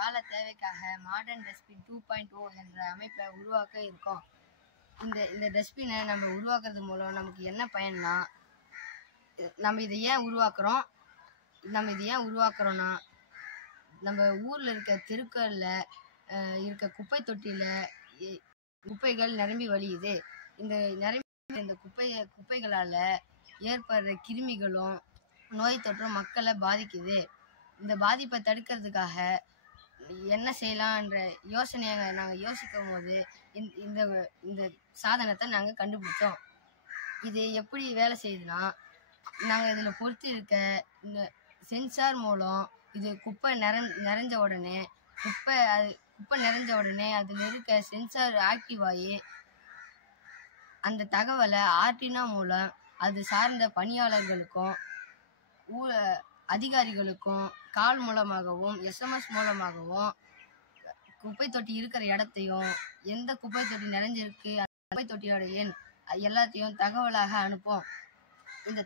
கால தேவைக்காக modern dustbin 2.0 என்ற அமைப்பை உருவாக்க இருக்கோம். இந்த டஸ்ட்பினை நம்ம உருவாக்குறது மூலம் நமக்கு என்ன பயன்னா, நம்ம இதை ஏன் உருவாக்குறோம்னா, நம்ம ஊரில் இருக்க தெருக்களில் இருக்க குப்பை தொட்டியில் குப்பைகள் நிரம்பி வழியுது. இந்த குப்பைகளால் ஏற்படுற கிருமிகளும் நோய் தொற்றும் மக்களை பாதிக்குது. இந்த பாதிப்பை தடுக்கிறதுக்காக என்ன செய்யலான்ற யோசனையை நாங்கள் யோசிக்கும் போது இந்த சாதனத்தை நாங்கள் கண்டுபிடிச்சோம். இது எப்படி வேலை செய்யுதுன்னா, நாங்கள் இதில் பொறுத்து இருக்க இந்த சென்சார் மூலம் இது குப்பை நிறைஞ்ச உடனே அதில் இருக்க சென்சார் ஆக்டிவ் ஆகி அந்த தகவலை ஆர்டினோ மூலம் அது சார்ந்த பணியாளர்களுக்கும் அதிகாரிகளுக்கும் கால் மூலமாகவும் SMS மூலமாகவும் குப்பை தொட்டி இருக்கிற இடத்தையும் எந்த குப்பை தொட்டி நிறைஞ்சிருக்கு அந்த குப்பை தொட்டியோட எண் எல்லாத்தையும் தகவலாக அனுப்பும். இந்த